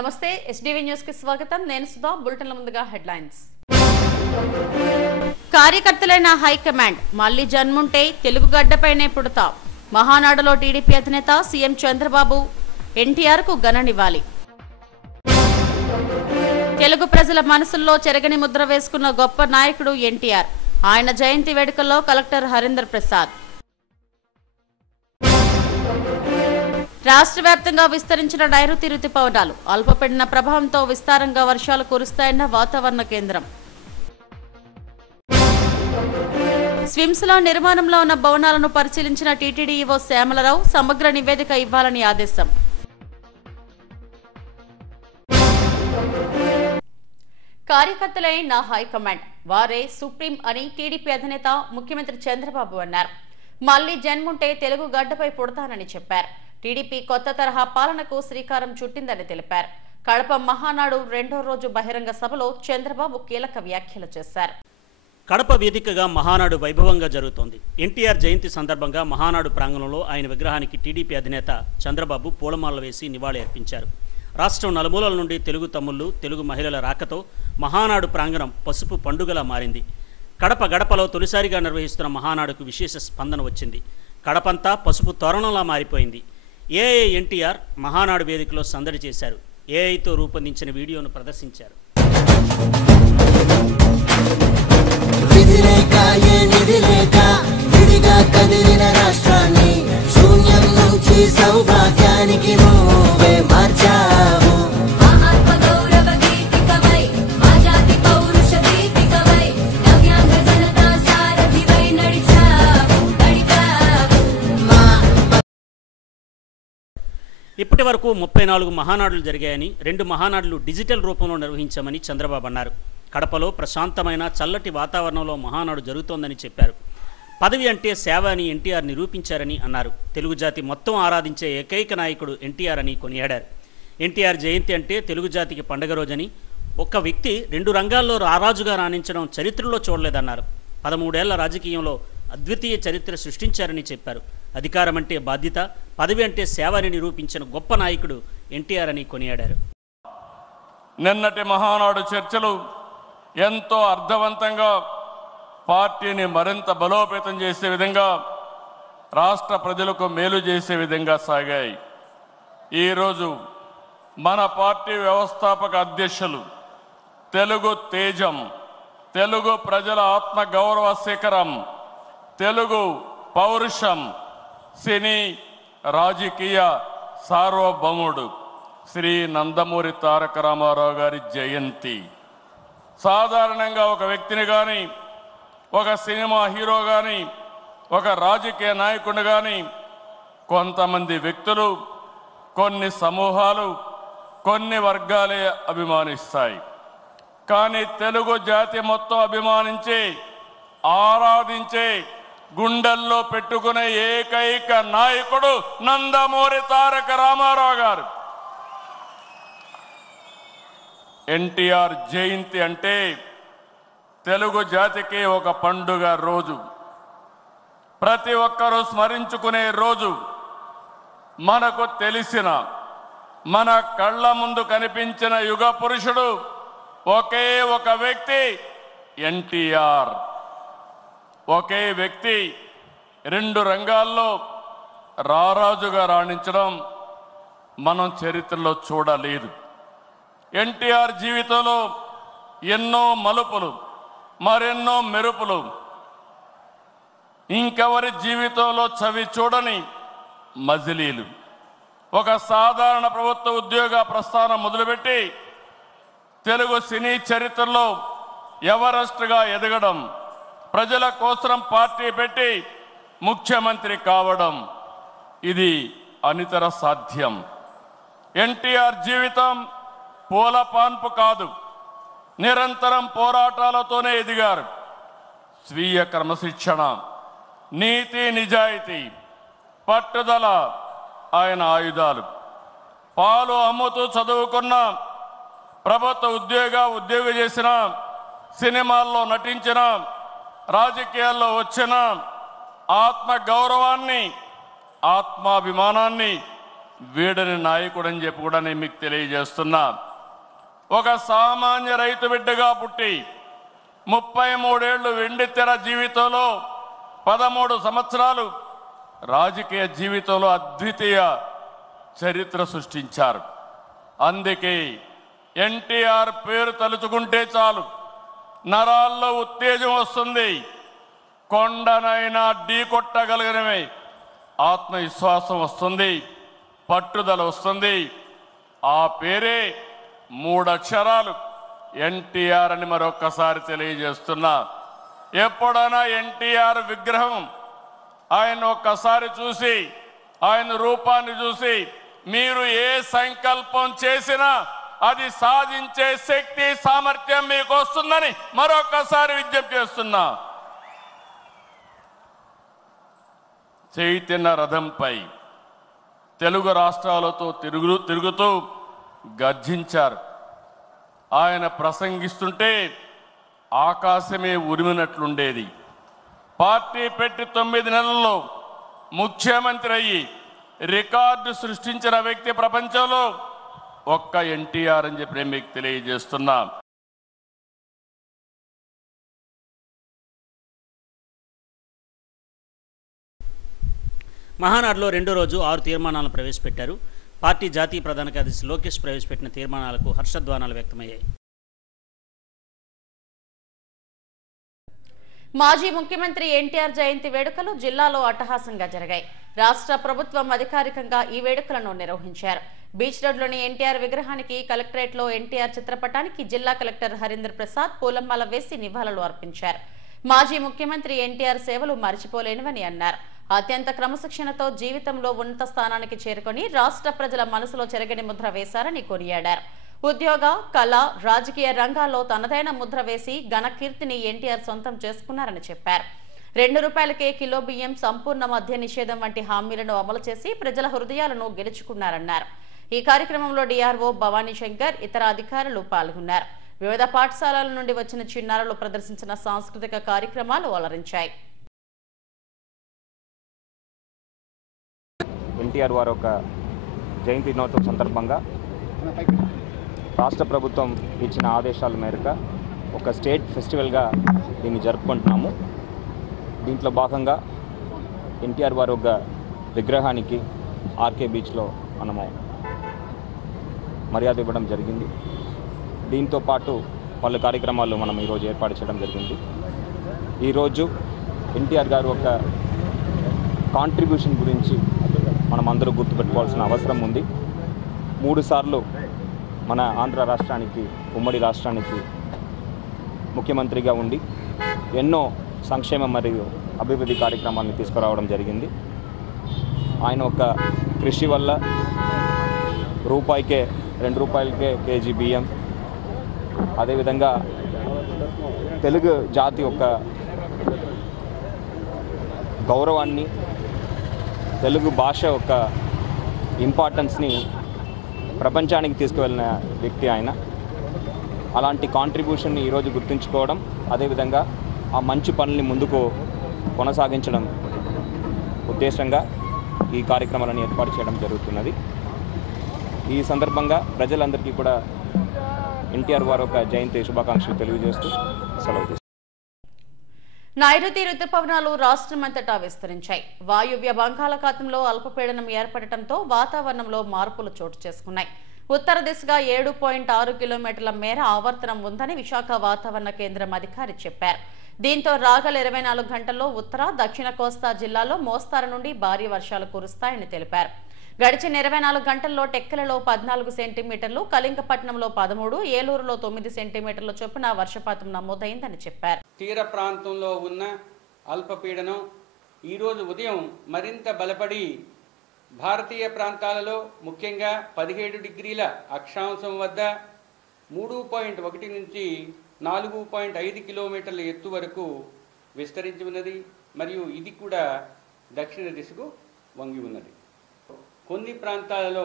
నమస్తే SDV news కి స్వాగతం నేను సుధా బులెటిన్ల ముందుగా హెడ్లైన్స్ కార్యకర్తలైన హైకమాండ్ మళ్ళీ జన్ముంటే తెలుగు గడ్డపైనే పుడతాం మహానాడులో టీడీపీ అధినేత సీఎం చంద్రబాబు ఎన్టీఆర్ కు ఘన నివాళి తెలుగు ప్రజల మనసుల్లో చెరగని ముద్ర వేసుకున్న గొప్ప నాయకుడు ఎన్టీఆర్ ఆయన జయంతి వేడుకల్లో కలెక్టర్ హరీందర్ ప్రసాద్ రాష్ట్ర వ్యాప్తంగా విస్తరించిన నైరుతి రుతుపవనాలు అల్పపీడన ప్రభావంతో విస్తారంగా వర్షాలు కురుస్తాయన్న వాతావరణ కేంద్రం స్విమ్స్ లో నిర్మాణంలో ఉన్న భవనాలను పరిశీలించిన టీటీడీ ఈవో శ్యామలరావు సమగ్ర నివేదిక ఇవ్వాలని ఆదేశం కార్యకర్తలే నా హైకమాండ్ వారే సుప్రీం అని టీడీపీ అధినేత ముఖ్యమంత్రి చంద్రబాబు అన్నారు మళ్లీ జన్ముంటే తెలుగు గడ్డపై పుడతానని చెప్పారు టీడీపీ కొత్త తరహా పాలనకు శ్రీకారం చుట్టిందని తెలిపారు కడప మహానాడు రెండో రోజు బహిరంగ సభలో చంద్రబాబు కీలక వ్యాఖ్యలు చేశారు కడప వేదికగా మహానాడు వైభవంగా జరుగుతోంది ఎన్టీఆర్ జయంతి సందర్భంగా మహానాడు ప్రాంగణంలో ఆయన విగ్రహానికి టీడీపీ అధినేత చంద్రబాబు పూలమాలలు వేసి నివాళి అర్పించారు రాష్ట్రం నలుమూలల నుండి తెలుగు తమ్ముళ్లు తెలుగు మహిళల రాకతో మహానాడు ప్రాంగణం పసుపు పండుగలా మారింది కడప గడపలో తొలిసారిగా నిర్వహిస్తున్న మహానాడుకు విశేష స్పందన వచ్చింది కడపంతా పసుపు తోరణంలా మారిపోయింది ఏఐ ఎన్టీఆర్ మహానాడు వేదికలో సందడి చేశారు ఏఐతో రూపొందించిన వీడియోను ప్రదర్శించారు ఇప్పటి వరకు 34 మహానాడులు జరిగాయని 2 మహానాడులు డిజిటల్ రూపంలో నిర్వహించామని చంద్రబాబు అన్నారు కడపలో ప్రశాంతమైన చల్లటి వాతావరణంలో మహానాడు జరుగుతోందని చెప్పారు పదవి అంటే సేవ అని ఎన్టీఆర్ నిరూపించారని అన్నారు తెలుగు జాతి మొత్తం ఆరాధించే ఏకైక నాయకుడు ఎన్టీఆర్ అని కొనియాడారు ఎన్టీఆర్ జయంతి అంటే తెలుగు జాతికి పండుగ రోజని ఒక్క వ్యక్తి 2 రంగాల్లో రారాజుగా రాణించడం చరిత్రలో చూడలేదన్నారు 13 ఏళ్ల రాజకీయంలో అద్వితీయ చరిత్ర సృష్టించారని చెప్పారు అధికారం అంటే బాధ్యత పదవి అంటే సేవ అని నిరూపించిన గొప్ప నాయకుడు ఎన్టీఆర్ అని కొనియాడారు నిన్నటి మహానాడు చర్చలు ఎంతో అర్థవంతంగా పార్టీని మరింత బలోపేతం చేసే విధంగా రాష్ట్ర ప్రజలకు మేలు చేసే విధంగా సాగాయి ఈరోజు మన పార్టీ వ్యవస్థాపక అధ్యక్షులు తెలుగు తేజం తెలుగు ప్రజల ఆత్మ గౌరవ శిఖరం తెలుగు పౌరుషం సినీ రాజకీయ సార్వభౌముడు శ్రీ నందమూరి తారక రామారావు గారి జయంతి సాధారణంగా ఒక వ్యక్తిని కానీ ఒక సినిమా హీరో కానీ ఒక రాజకీయ నాయకుడిని కానీ కొంతమంది వ్యక్తులు కొన్ని సమూహాలు కొన్ని వర్గాలే అభిమానిస్తాయి కానీ తెలుగు జాతి మొత్తం అభిమానించే ఆరాధించే గుండెల్లో పెట్టుకునే ఏకైక నాయకుడు నందమూరి తారక రామారావు గారు ఎన్టీఆర్ జయంతి అంటే తెలుగు జాతికి ఒక పండుగ రోజు ప్రతి ఒక్కరూ స్మరించుకునే రోజు మనకు తెలిసిన మన కళ్ళ ముందు కనిపించిన యుగ పురుషుడు ఒకే ఒక వ్యక్తి ఎన్టీఆర్ ఒకే వ్యక్తి 2 రంగాల్లో రారాజుగా రాణించడం మనం చరిత్రలో చూడలేదు ఎన్టీఆర్ జీవితంలో ఎన్నో మలుపులు మరెన్నో మెరుపులు ఇంకెవరి జీవితంలో చవి చూడని మజిలీలు ఒక సాధారణ ప్రభుత్వ ఉద్యోగ ప్రస్థానం మొదలుపెట్టి తెలుగు సినీ చరిత్రలో ఎవరెస్ట్గా ఎదగడం ప్రజల కోసం పార్టీ పెట్టి ముఖ్యమంత్రి కావడం ఇది అనితర సాధ్యం ఎన్టీఆర్ జీవితం పూల పాన్పు కాదు నిరంతరం పోరాటాలతోనే ఎదిగారు స్వీయ క్రమశిక్షణ నీతి నిజాయితీ పట్టుదల ఆయన ఆయుధాలు పాలు అమ్ముతూ చదువుకున్న ప్రభుత్వ ఉద్యోగ చేసిన సినిమాల్లో నటించిన రాజకీయాల్లో వచ్చిన ఆత్మ గౌరవాన్ని ఆత్మాభిమానాన్ని వీడని నాయకుడని చెప్పి కూడా నేను మీకు తెలియజేస్తున్నా. ఒక సామాన్య రైతు బిడ్డగా పుట్టి 33 ఏళ్ళు వెండి తెర జీవితంలో 13 సంవత్సరాలు రాజకీయ జీవితంలో అద్వితీయ చరిత్ర సృష్టించారు. అందుకే ఎన్టీఆర్ పేరు తలుచుకుంటే చాలు నరాల్లో ఉత్తేజం వస్తుంది. కొండనైనా ఢీకొట్టగలిగినవి ఆత్మవిశ్వాసం వస్తుంది, పట్టుదల వస్తుంది. ఆ పేరే 3 అక్షరాలు ఎన్టీఆర్ అని మరొక్కసారి తెలియజేస్తున్నా. ఎప్పుడైనా ఎన్టీఆర్ విగ్రహం ఆయన ఒక్కసారి చూసి ఆయన రూపాన్ని చూసి మీరు ఏ సంకల్పం చేసినా అది సాధించే శక్తి సామర్థ్యం మీకు వస్తుందని మరొక్కసారి విజ్ఞప్తి చేస్తున్నా. చైతన్య రథంపై తెలుగు రాష్ట్రాలతో తిరుగుతూ గర్జించారు. ఆయన ప్రసంగిస్తుంటే ఆకాశమే ఉరిమినట్లుండేది. పార్టీ పెట్టి 9 నెలల్లో ముఖ్యమంత్రి అయ్యి రికార్డు సృష్టించిన వ్యక్తి ప్రపంచంలో ఒక్క ఎన్టీఆర్ అని చెప్పి నేను మీకు తెలియజేస్తున్నా. మహానాడులో రెండో రోజు 6 తీర్మానాలను ప్రవేశపెట్టారు. పార్టీ జాతీయ ప్రధాన కార్యదర్శి లోకేష్ ప్రవేశపెట్టిన తీర్మానాలకు హర్షధ్వానాలు వ్యక్తమయ్యాయి. మాజీ ముఖ్యమంత్రి ఎన్టీఆర్ జయంతి వేడుకలు జిల్లాలో అట్టహాసంగా జరిగాయి. రాష్ట్ర ప్రభుత్వం అధికారికంగా ఈ వేడుకలను నిర్వహించారు. బీచ్ రోడ్లోని ఎన్టీఆర్ విగ్రహానికి, కలెక్టరేట్లో ఎన్టీఆర్ చిత్రపటానికి జిల్లా కలెక్టర్ హరీంద్ర ప్రసాద్ పూలమాల వేసి నివాళులు అర్పించారు. మాజీ ముఖ్యమంత్రి ఎన్టీఆర్ సేవలు మరిచిపోలేనివని అన్నారు. అత్యంత క్రమశిక్షణతో జీవితంలో ఉన్నత స్థానానికి చేరుకొని రాష్ట్ర ప్రజల మనసులో చెరగని ముద్ర వేశారని కొనియాడారు. ఉద్యోగ, కళ, రాజకీయ రంగాల్లో తనదైన ముద్ర వేసి ఘన కీర్తిని ఎన్టీఆర్ సొంతం చేసుకున్నారని చెప్పారు. ₹2కే కిలో బియ్యం, సంపూర్ణ మద్య నిషేధం వంటి హామీలను అమలు చేసి ప్రజల హృదయాలను గెలుచుకున్నారన్నారు. ఈ కార్యక్రమంలో డిఆర్ఓ భవానీ శంకర్, ఇతర అధికారులు పాల్గొన్నారు. వివిధ పాఠశాలల నుండి వచ్చిన చిన్నారులు ప్రదర్శించిన సాంస్కృతిక కార్యక్రమాలు అలరించాయి. ఎన్టీఆర్ వారి ఒక జయంతి దినోత్సవం సందర్భంగా రాష్ట్ర ప్రభుత్వం ఇచ్చిన ఆదేశాల మేరకు ఒక స్టేట్ ఫెస్టివల్గా దీన్ని జరుపుకుంటున్నాము. దీంట్లో భాగంగా ఎన్టీఆర్ వారి ఒక విగ్రహానికి ఆర్కే బీచ్లో మనము మర్యాద ఇవ్వడం జరిగింది. దీంతో పాటు పలు కార్యక్రమాలు మనం ఈరోజు ఏర్పాటు చేయడం జరిగింది. ఈరోజు ఎన్టీఆర్ గారు ఒక కాంట్రిబ్యూషన్ గురించి మనం అందరూ గుర్తుపెట్టుకోవాల్సిన అవసరం ఉంది. 3 సార్లు మన ఆంధ్ర రాష్ట్రానికి, ఉమ్మడి రాష్ట్రానికి ముఖ్యమంత్రిగా ఉండి ఎన్నో సంక్షేమ మరియు అభివృద్ధి కార్యక్రమాలను తీసుకురావడం జరిగింది. ఆయన ఒక కృషి వల్ల ₹2కే కేజీ బియ్యం, అదేవిధంగా తెలుగు జాతి యొక్క గౌరవాన్ని, తెలుగు భాష యొక్క ఇంపార్టెన్స్ని ప్రపంచానికి తీసుకువెళ్ళిన వ్యక్తి ఆయన. అలాంటి కాంట్రిబ్యూషన్ని ఈరోజు గుర్తుంచుకోవడం, అదేవిధంగా ఆ మంచి పనుల్ని ముందుకు కొనసాగించడం ఉద్దేశంగా ఈ కార్యక్రమాలను ఏర్పాటు చేయడం జరుగుతున్నది. ఈ సందర్భంగా ప్రజలందరికీ కూడా ఎన్టీఆర్ వారి ఒక జయంతి శుభాకాంక్షలు తెలియజేస్తూ సెలవు తీసుకుంటాం. నైరుతి రుతుపవనాలు రాష్ట్రమంతటా విస్తరించాయి. వాయువ్య బంగాళాఖాతంలో అల్పపీడనం ఏర్పడటంతో వాతావరణంలో మార్పులు చోటు చేసుకున్నాయి. ఉత్తర దిశగా 7.6 కిలోమీటర్ల మేర ఆవర్తనం ఉందని విశాఖ వాతావరణ కేంద్రం అధికారి చెప్పారు. దీంతో రాగల 24 గంటల్లో ఉత్తర, దక్షిణ కోస్తా జిల్లాలో మోస్తారు నుండి భారీ వర్షాలు కురుస్తాయని తెలిపారు. గడిచిన 24 గంటల్లో టెక్కలలో 14 సెంటీమీటర్లు, కళింగపట్నంలో 13, ఏలూరులో 9 సెంటీమీటర్ల చొప్పున వర్షపాతం నమోదైందని చెప్పారు. తీర ప్రాంతంలో ఉన్న అల్పపీడనం ఈరోజు ఉదయం మరింత బలపడి భారతీయ ప్రాంతాలలో ముఖ్యంగా 17 డిగ్రీల అక్షాంశం వద్ద 3.1 నుంచి 4.5 కిలోమీటర్ల ఎత్తు వరకు విస్తరించి ఉన్నది. మరియు ఇది కూడా దక్షిణ దిశకు వంగి ఉన్నది. కొన్ని ప్రాంతాలలో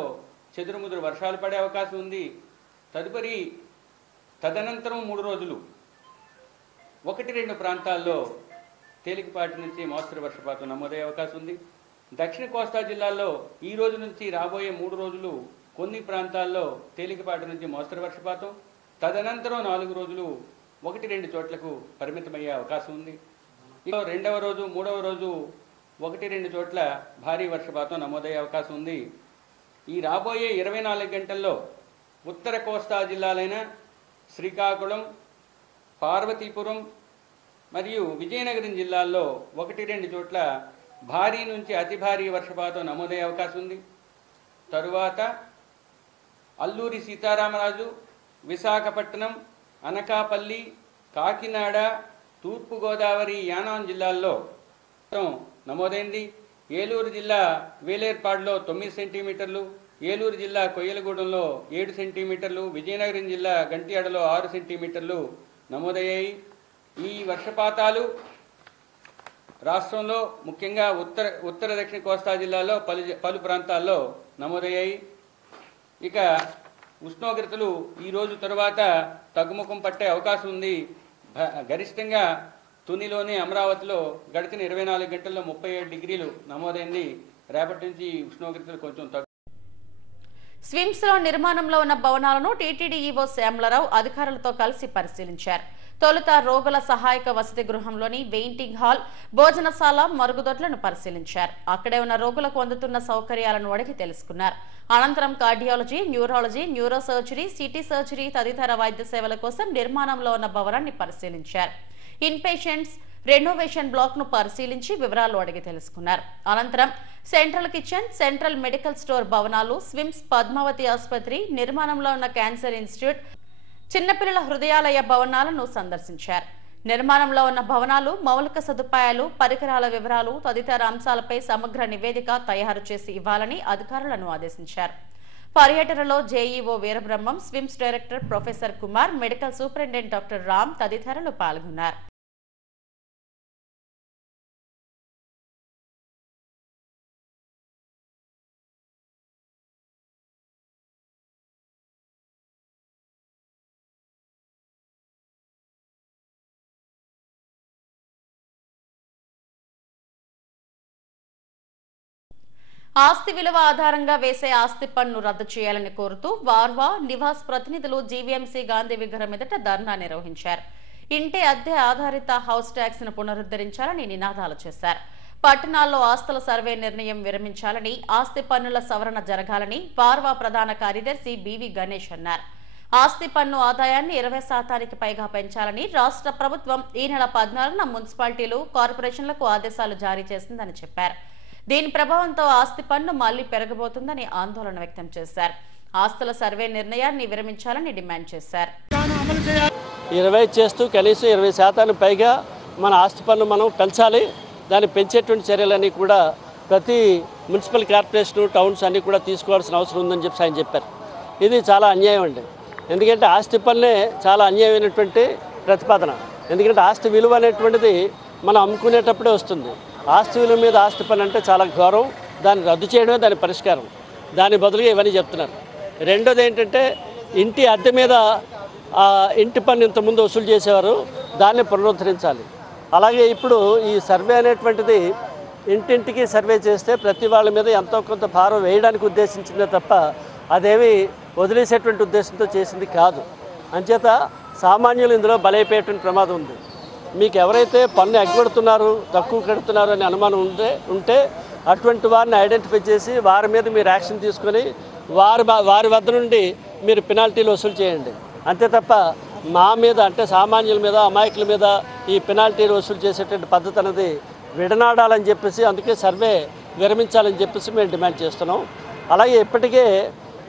చెదురుముదురు వర్షాలు పడే అవకాశం ఉంది. తదనంతరం 3 రోజులు 1-2 ప్రాంతాల్లో తేలికపాటి నుంచి మోస్తరు వర్షపాతం నమోదయ్యే అవకాశం ఉంది. దక్షిణ కోస్తా జిల్లాల్లో ఈ రోజు నుంచి రాబోయే 3 రోజులు కొన్ని ప్రాంతాల్లో తేలికపాటి నుంచి మోస్తరు వర్షపాతం, తదనంతరం 4 రోజులు 1-2 చోట్లకు పరిమితమయ్యే అవకాశం ఉంది. ఇక రెండవ రోజు, మూడవ రోజు 1-2 చోట్ల భారీ వర్షపాతం నమోదయ్యే అవకాశం ఉంది. ఈ రాబోయే 24 గంటల్లో ఉత్తర కోస్తా జిల్లాలైన శ్రీకాకుళం, పార్వతీపురం మరియు విజయనగరం జిల్లాల్లో 1-2 చోట్ల భారీ నుంచి అతి భారీ వర్షపాతం నమోదయ్యే అవకాశం ఉంది. తరువాత అల్లూరి సీతారామరాజు, విశాఖపట్నం, అనకాపల్లి, కాకినాడ, తూర్పుగోదావరి, యానాం జిల్లాల్లో నమోదైంది. ఏలూరు జిల్లా వేలేర్పాడులో 9 సెంటీమీటర్లు, ఏలూరు జిల్లా కొయ్యలగూడెంలో 7 సెంటీమీటర్లు, విజయనగరం జిల్లా గంట్యాడలో 6 సెంటీమీటర్లు నమోదయ్యాయి. ఈ వర్షపాతాలు రాష్ట్రంలో ముఖ్యంగా ఉత్తర దక్షిణ కోస్తా జిల్లాలో పలు ప్రాంతాల్లో నమోదయ్యాయి. ఇక ఉష్ణోగ్రతలు ఈరోజు తరువాత తగ్గుముఖం పట్టే అవకాశం ఉంది. గరిష్టంగా తునిలోని అమరావతిలో గడిచిన 24 గంటల్లో 37 డిగ్రీలు నమోదైంది. రేపటి నుంచి ఉష్ణోగ్రతలు కొంచెం తగ్గు. స్విమ్స్ లో నిర్మాణంలో ఉన్న భవనాలను టీటీడీ ఈవో శ్యామలరావు అధికారులతో కలిసి పరిశీలించారు. తొలుత రోగుల సహాయక వసతి గృహంలోని వెయిటింగ్ హాల్, భోజనశాల, మరుగుదొడ్లను పరిశీలించారు. అక్కడే ఉన్న రోగులకు అందుతున్న సౌకర్యాలను అడిగి తెలుసుకున్నారు. అనంతరం cardiology, neurology, neuro surgery, city surgery తదితర వైద్య సేవల కోసం నిర్మాణంలో ఉన్న భవనాన్ని పరిశీలించారు. ఇన్ పేషెంట్స్ రెనోవేషన్ బ్లాక్ ను పరిశీలించి వివరాలు అడిగి తెలుసుకున్నారు. అనంతరం central kitchen, central medical store భవనాలు, స్విమ్స్ పద్మావతి ఆసుపత్రి, నిర్మాణంలో ఉన్న క్యాన్సర్ ఇన్స్టిట్యూట్, చిన్నపిల్లల హృదయాలయ భవనాలను సందర్శించారు. నిర్మాణంలో ఉన్న భవనాలు, మౌలిక సదుపాయాలు, పరికరాల వివరాలు తదితర అంశాలపై సమగ్ర నివేదిక తయారు చేసి ఇవ్వాలని అధికారులను ఆదేశించారు. పర్యటనలో JEO Veerabrahmam, SVIMS director professor Kumar, medical superintendent doctor Ram తదితరులు పాల్గొన్నారు. ఆస్తి విలువ ఆధారంగా వేసే ఆస్తి పన్ను రద్దు చేయాలని కోరుతూ వార్వా, నివాస్ ప్రతినిధులు జీవీఎంసీ గాంధీ విగ్రహం ఎదుట ధర్నా నిర్వహించారు. ఇంటి అద్దె ఆధారిత హౌస్ ట్యాక్స్ ను పునరుద్ధరించాలని నినాదాలు చేశారు. పట్టణాల్లో ఆస్తుల సర్వే నిర్ణయం విరమించాలని, ఆస్తి పన్నుల సవరణ జరగాలని వార్వా ప్రధాన కార్యదర్శి బివి గణేష్ అన్నారు. ఆస్తి పన్ను ఆదాయాన్ని 20% పైగా పెంచాలని రాష్ట్ర ప్రభుత్వం ఈ నెల 14న మున్సిపాలిటీలు, కార్పొరేషన్లకు ఆదేశాలు జారీ చేసిందని చెప్పారు. దీని ప్రభావంతో ఆస్తి పన్ను మళ్లీ పెరగబోతుందని ఆందోళన వ్యక్తం చేశారు. ఆస్తుల సర్వే నిర్ణయాన్ని విరమించాలని డిమాండ్ చేశారు. 20 చేస్తూ కనీసం 20% పైగా మన ఆస్తి పన్ను మనం పెంచాలి. దాన్ని పెంచేటువంటి చర్యలన్నీ కూడా ప్రతి మున్సిపల్ కార్పొరేషన్, టౌన్స్ అన్నీ కూడా తీసుకోవాల్సిన అవసరం ఉందని చెప్పి ఆయన చెప్పారు. ఇది చాలా అన్యాయం అండి. ఎందుకంటే ఆస్తి పన్నే చాలా అన్యాయమైనటువంటి ప్రతిపాదన. ఎందుకంటే ఆస్తి విలువ అనేటువంటిది మనం అమ్ముకునేటప్పుడే వస్తుంది. ఆస్తి విలువ మీద ఆస్తి పన్ను అంటే చాలా గౌరవం. దాన్ని రద్దు చేయడమే దాని పరిష్కారం. దాని బదులుగా ఇవన్నీ చెప్తున్నారు. రెండోది ఏంటంటే ఇంటి అద్దె మీద ఇంటి పన్ను ఇంతకుముందు వసూలు చేసేవారు, దాన్ని పునరుద్ధరించాలి. అలాగే ఇప్పుడు ఈ సర్వే అనేటువంటిది ఇంటింటికి సర్వే చేస్తే ప్రతి వాళ్ళ మీద ఎంతో కొంత భారం వేయడానికి ఉద్దేశించిందే తప్ప అదేమి వదిలేసేటువంటి ఉద్దేశంతో చేసింది కాదు. అంచేత సామాన్యులు ఇందులో బలైపోయేటువంటి ప్రమాదం ఉంది. మీకు ఎవరైతే పన్ను ఎగ్గొడుతున్నారు, తక్కువ కడుతున్నారు అనే అనుమానం ఉంటే అటువంటి వారిని ఐడెంటిఫై చేసి వారి మీద మీరు యాక్షన్ తీసుకొని వారి వద్ద నుండి మీరు పెనాల్టీలు వసూలు చేయండి. అంతే తప్ప మా మీద అంటే సామాన్యుల మీద, అమాయకుల మీద ఈ పెనాల్టీలు వసూలు చేసేటువంటి పద్ధతి అనేది విడనాడాలని చెప్పేసి, అందుకే సర్వే విరమించాలని చెప్పేసి మేము డిమాండ్ చేస్తున్నాం. అలాగే ఇప్పటికే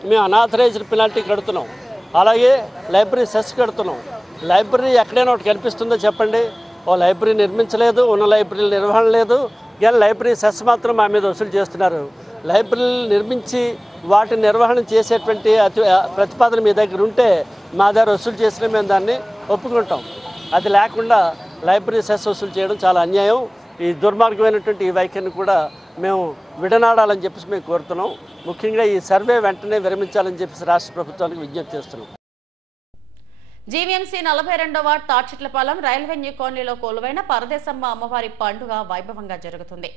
మేము అనాథరైజ్డ్ పెనాల్టీ కడుతున్నాం. అలాగే లైబ్రరీ సెస్ కడుతున్నాం. లైబ్రరీ ఎక్కడైనా ఒకటి కనిపిస్తుందో చెప్పండి. ఓ లైబ్రరీ నిర్మించలేదు, ఉన్న లైబ్రరీలు నిర్వహణ లేదు, కానీ లైబ్రరీ సెస్ మాత్రం మా మీద వసూలు చేస్తున్నారు. లైబ్రరీలు నిర్మించి వాటి నిర్వహణ చేసేటువంటి ప్రతిపాదన మీ దగ్గర ఉంటే మా దగ్గర వసూలు చేసినా మేము దాన్ని ఒప్పుకుంటాం. అది లేకుండా లైబ్రరీ సెస్ వసూలు చేయడం చాలా అన్యాయం. ఈ దుర్మార్గమైనటువంటి ఈ వైఖరిని కూడా మేము విడనాడాలని చెప్పేసి మేము కోరుతున్నాం. ముఖ్యంగా ఈ సర్వే వెంటనే విరమించాలని చెప్పేసి రాష్ట్ర ప్రభుత్వానికి విజ్ఞప్తి చేస్తున్నాం. జీవీఎంసీ 42వ వార్డ్ తాడ్చిట్లపాలెం రైల్వెన్యూ కాలనీలో కొలువైన పరదేశమ్మ అమ్మవారి పండుగ వైభవంగా జరుగుతుంది.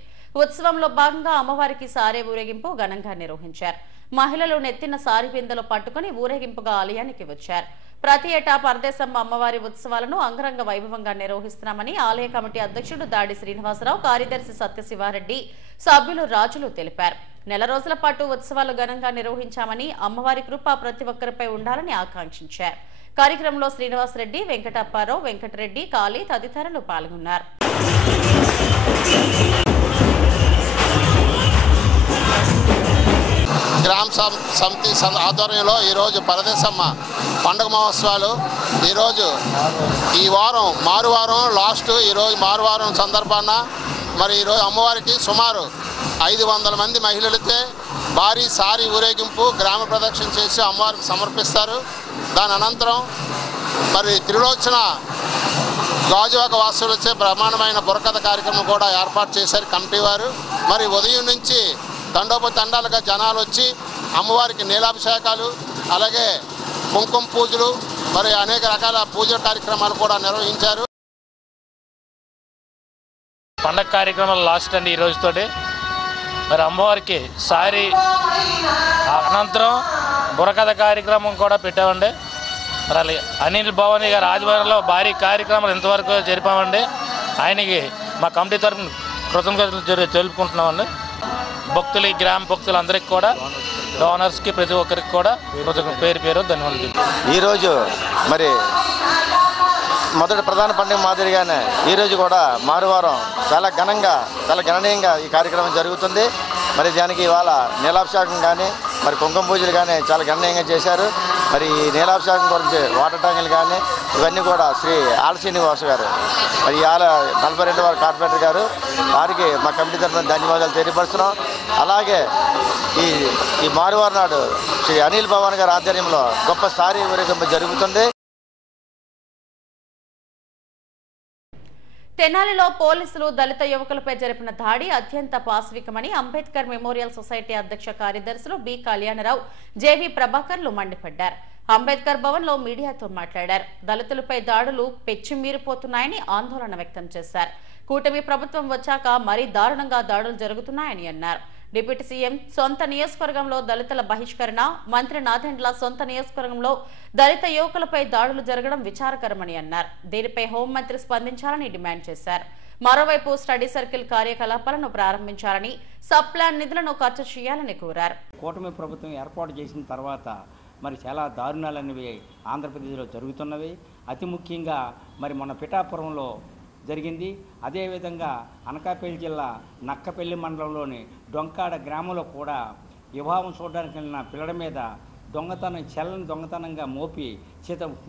ఉత్సవంలో భాగంగా అమ్మవారికి సారే ఊరేగింపు ఘనంగా నిర్వహించారు. మహిళలు నెత్తిన సారి బిందెలు పట్టుకుని ఊరేగింపుగా ఆలయానికి వచ్చారు. ప్రతి ఏటా పరదేశమ్మ అమ్మవారి ఉత్సవాలను అంగరంగ వైభవంగా నిర్వహిస్తున్నామని ఆలయ కమిటీ అధ్యక్షుడు దాడి శ్రీనివాసరావు, కార్యదర్శి సత్యశివారెడ్డి, సభ్యులు రాజులు తెలిపారు. నెల రోజుల పాటు ఉత్సవాలు ఘనంగా నిర్వహించామని, అమ్మవారి కృప ప్రతి ఒక్కరిపై ఉండాలని ఆకాంక్షించారు. కార్యక్రమంలో శ్రీనివాసరెడ్డి, వెంకటప్పారావు, వెంకటరెడ్డి, కాళీ తదితరులు పాల్గొన్నారు. గ్రామ సమితి ఆధ్వర్యంలో ఈరోజు పరదేశమ్మ పండుగ మహోత్సవాలు ఈరోజు ఈ వారం మారువారం లాస్ట్ ఈరోజు మారువారం సందర్భాన మరి ఈరోజు అమ్మవారికి సుమారు 500 మంది మహిళలతో భారీ సారి ఊరేగింపు గ్రామ ప్రదక్షిణ చేసి అమ్మవారికి సమర్పిస్తారు. దాని అనంతరం మరి త్రిలోచన గాజువాక వాసులచే బ్రహ్మాండమైన బుర్రకథ కార్యక్రమం కూడా ఏర్పాటు చేశారు కమిటీ వారు. మరి ఉదయం నుంచి తండోపతండాలుగా జనాలు వచ్చి అమ్మవారికి నీలాభిషేకాలు, అలాగే కుంకుమ పూజలు, మరి అనేక రకాల పూజల కార్యక్రమాలు కూడా నిర్వహించారు. పండగ కార్యక్రమాలు లాస్ట్ అండి ఈ రోజుతోటి. మరి అమ్మవారికి సారి అనంతరం బుర్రకథ కార్యక్రమం కూడా పెట్టామండి. మరి అలాగే అనిల్ భవానీ గారి ఆధ్వర్యంలో భారీ కార్యక్రమాలు ఇంతవరకు జరిపామండి. ఆయనకి మా కమిటీ తరఫున కృతజ్ఞతలు తెలుపుకుంటున్నామండి. భక్తులు, ఈ గ్రామ భక్తులు అందరికీ కూడా, డోనర్స్కి ప్రతి ఒక్కరికి కూడా పేరు పేరు ధన్యవాదాలు. ఈరోజు మరి మొదటి ప్రధాన పండుగ మాదిరిగానే ఈరోజు కూడా మారువారం చాలా గణనీయంగా ఈ కార్యక్రమం జరుగుతుంది. మరి దానికి ఇవాళ నీలాభిషేకం కానీ మరి కుంకుమ పూజలు కానీ చాలా గణనీయంగా చేశారు. మరి ఈ నీలాభిషేకం గురించి వాటర్ ట్యాంకులు కానీ ఇవన్నీ కూడా శ్రీ ఆల శ్రీనివాస గారు, మరి ఇవాళ 42వ వార్డు కార్పొరేటర్ గారు, వారికి మా కమిటీ తరఫున ధన్యవాదాలు తెలియపరుస్తున్నాం. అలాగే ఈ మారువారం నాడు శ్రీ అనిల్ భవానీ గారి ఆధ్వర్యంలో గొప్ప సారీ ఊరేగింపు జరుగుతుంది. తెనాలిలో పోలీసులు దళిత యువకులపై జరిపిన దాడి అత్యంత పాశవికమని అంబేద్కర్ మెమోరియల్ సొసైటీ అధ్యక్ష కార్యదర్శులు బి కళ్యాణరావు, జేవి ప్రభాకర్లు మండిపడ్డారు. అంబేద్కర్ భవన్లో మీడియాతో మాట్లాడారు. దళితులపై దాడులు పెచ్చిమీరిపోతున్నాయని ఆందోళన వ్యక్తం చేశారు. కూటమి ప్రభుత్వం వచ్చాక మరీ దారుణంగా దాడులు జరుగుతున్నాయని అన్నారు. డిప్యూటీ సీఎం సొంత నియోజకవర్గంలో దళితుల బహిష్కరణ, మంత్రి నాదెండ్ల సొంత నియోజకవర్గంలో దళిత యువకులపై దాడులు జరగడం విచారకరమని అన్నారు. దీనిపై హోంమంత్రి స్పందించాలని డిమాండ్ చేశారు. మరోవైపు స్టడీ సర్కిల్ కార్యకలాపాలను ప్రారంభించాలని, సబ్ ప్లాన్ నిధులను ఖర్చు చేయాలని కోరారు. కూటమి ప్రభుత్వం ఏర్పాటు చేసిన తర్వాత మరి చాలా దారుణాలనేవి ఆంధ్రప్రదేశ్లో జరుగుతున్నవి. అతి ముఖ్యంగా మరి మన పిఠాపురంలో జరిగింది. అదేవిధంగా అనకాపల్లి జిల్లా నక్కపల్లి మండలంలోని డొంకాడ గ్రామంలో కూడా వివాహం చూడడానికి వెళ్ళిన పిల్లల మీద చెల్లని దొంగతనంగా మోపి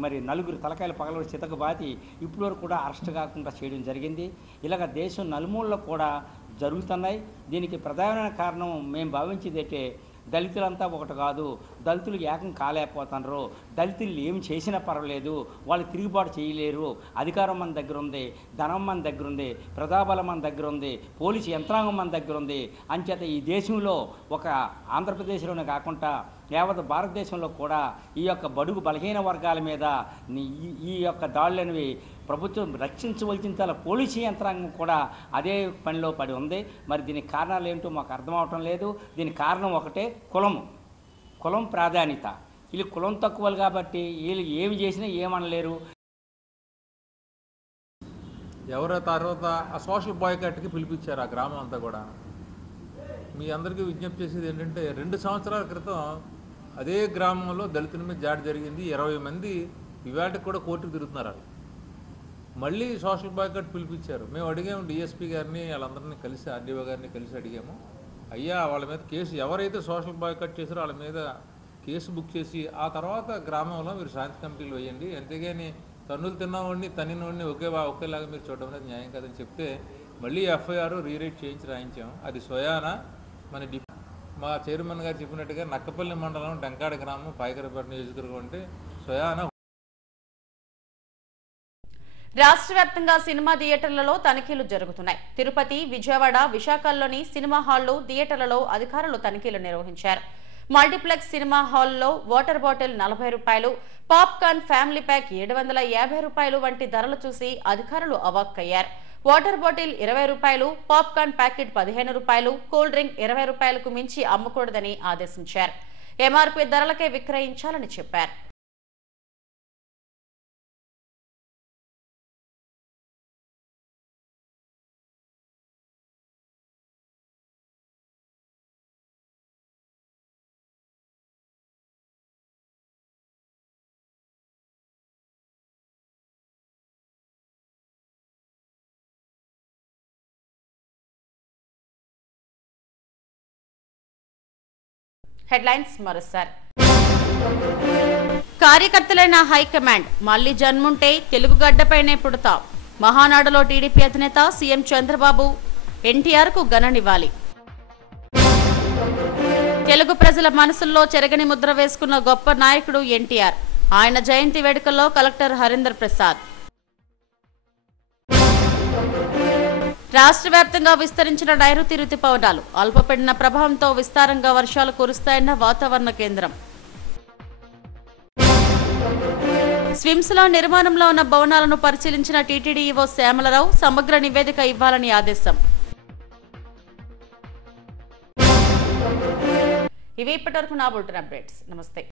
మరి నలుగురు తలకాయలు పగలబడి చితకు బాతి ఇప్పుడు వరకు కూడా అరెస్ట్ కాకుండా చేయడం జరిగింది. ఇలాగ దేశం నలుమూలలో కూడా జరుగుతున్నాయి. దీనికి ప్రధానమైన కారణం మేము భావించేదైతే దళితులంతా ఒకటి కాదు, దళితులు ఏకం కాలేకపోతున్నారు. దళితులు ఏమి చేసినా పర్వాలేదు, వాళ్ళు తిరుగుబాటు చేయలేరు. అధికారం మన దగ్గర ఉంది, ధనం మన దగ్గర ఉంది, ప్రజాబలం మన దగ్గర ఉంది, పోలీసు యంత్రాంగం మన దగ్గర ఉంది. అంచేత ఈ దేశంలో ఒక ఆంధ్రప్రదేశ్లోనే కాకుండా యావత్ భారతదేశంలో కూడా ఈ యొక్క బడుగు బలహీన వర్గాల మీద ఈ యొక్క దాడులనేవి ప్రభుత్వం రక్షించవలసిన పోలీసు యంత్రాంగం కూడా అదే పనిలో పడి ఉంది. మరి దీనికి కారణాలు ఏమిటో మాకు అర్థం అవటం లేదు. దీనికి కారణం ఒకటే కులం ప్రాధాన్యత. వీళ్ళు కులం తక్కువలు కాబట్టి వీళ్ళు ఏమి చేసినా ఏమనలేరు. ఎవరో తర్వాత ఆ సోషల్ బాయ్కాట్కి పిలిపించారు ఆ గ్రామం అంతా కూడా. మీ అందరికీ విజ్ఞప్తి చేసేది ఏంటంటే 2 సంవత్సరాల క్రితం అదే గ్రామంలో దళితుల మీద జాడి జరిగింది. 20 మంది ఇవాటికి కూడా కోర్టుకు తిరుగుతున్నారు. మళ్ళీ సోషల్ బాయ్కాట్ పిలిపించారు. మేము అడిగాము డిఎస్పీ గారిని, వాళ్ళందరినీ కలిసి ఆర్డీఓ గారిని కలిసి అడిగాము. అయ్యా వాళ్ళ మీద కేసు, ఎవరైతే సోషల్ బాయ్కాట్ చేశారో వాళ్ళ మీద కేసు బుక్ చేసి ఆ తర్వాత గ్రామంలో మీరు శాంతి కమిటీలు వేయండి, అంతేగాని తన్నులు తిన్నవాడిని తన్నినవాడిని ఒకేలాగా మీరు చూడడం అనేది న్యాయం కాదని చెప్తే మళ్ళీ ఎఫ్ఐఆర్ రీరైట్ చేయించి రాయించాము. అది స్వయాన మా చైర్మన్ గారు చెప్పినట్టుగా నక్కపల్లి మండలం డెంకాడ గ్రామం పాయకరపేట నియోజకవర్గం అంటే స్వయాన. రాష్ట్ర వ్యాప్తంగా సినిమా థియేటర్లలో తనిఖీలు జరుగుతున్నాయి. తిరుపతి, విజయవాడ, విశాఖల్లోని సినిమా హాళ్లు, థియేటర్లలో అధికారులు తనిఖీలు నిర్వహించారు. మల్టీప్లెక్స్ సినిమా హాల్లో వాటర్ బాటిల్ 40 రూపాయలు, పాప్కార్న్ ఫ్యామిలీ ప్యాక్ 750 రూపాయలు వంటి ధరలు చూసి అధికారులు అవాక్కయ్యారు. వాటర్ బాటిల్ 20 రూపాయలు, పాప్కార్న్ ప్యాకెట్ 15 రూపాయలు, కూల్ డ్రింక్ 20 రూపాయలకు మించి అమ్మకూడదని ఆదేశించారు. ఎంఆర్పీ ధరలకే విక్రయించాలని చెప్పారు. హెడ్లైన్స్ మరోసారి. కార్యకర్తలైన హైకమాండ్ మళ్లీ జన్ముంటే తెలుగు గడ్డపైనే పుడతాం. మహానాడులో టీడీపీ అధినేత సీఎం చంద్రబాబు ఎన్టీఆర్కు ఘన నివాళి. తెలుగు ప్రజల మనసుల్లో చెరగని ముద్ర వేసుకున్న గొప్ప నాయకుడు ఎన్టీఆర్. ఆయన జయంతి వేడుకల్లో కలెక్టర్ హరీందర్ ప్రసాద్. రాష్ట్ర వ్యాప్తంగా విస్తరించిన నైరుతి రుతుపవనాలు, అల్పపీడన ప్రభావంతో విస్తారంగా వర్షాలు కురుస్తాయన్న వాతావరణ కేంద్రం. స్విమ్స్ లో నిర్మాణంలో ఉన్న భవనాలను పరిశీలించిన టీటీడీ ఈవో శ్యామలరావు సమగ్ర నివేదిక ఇవ్వాలని ఆదేశం. ఇవి ఇప్పటివరకు నా బులెటిన్ అప్డేట్స్. నమస్తే.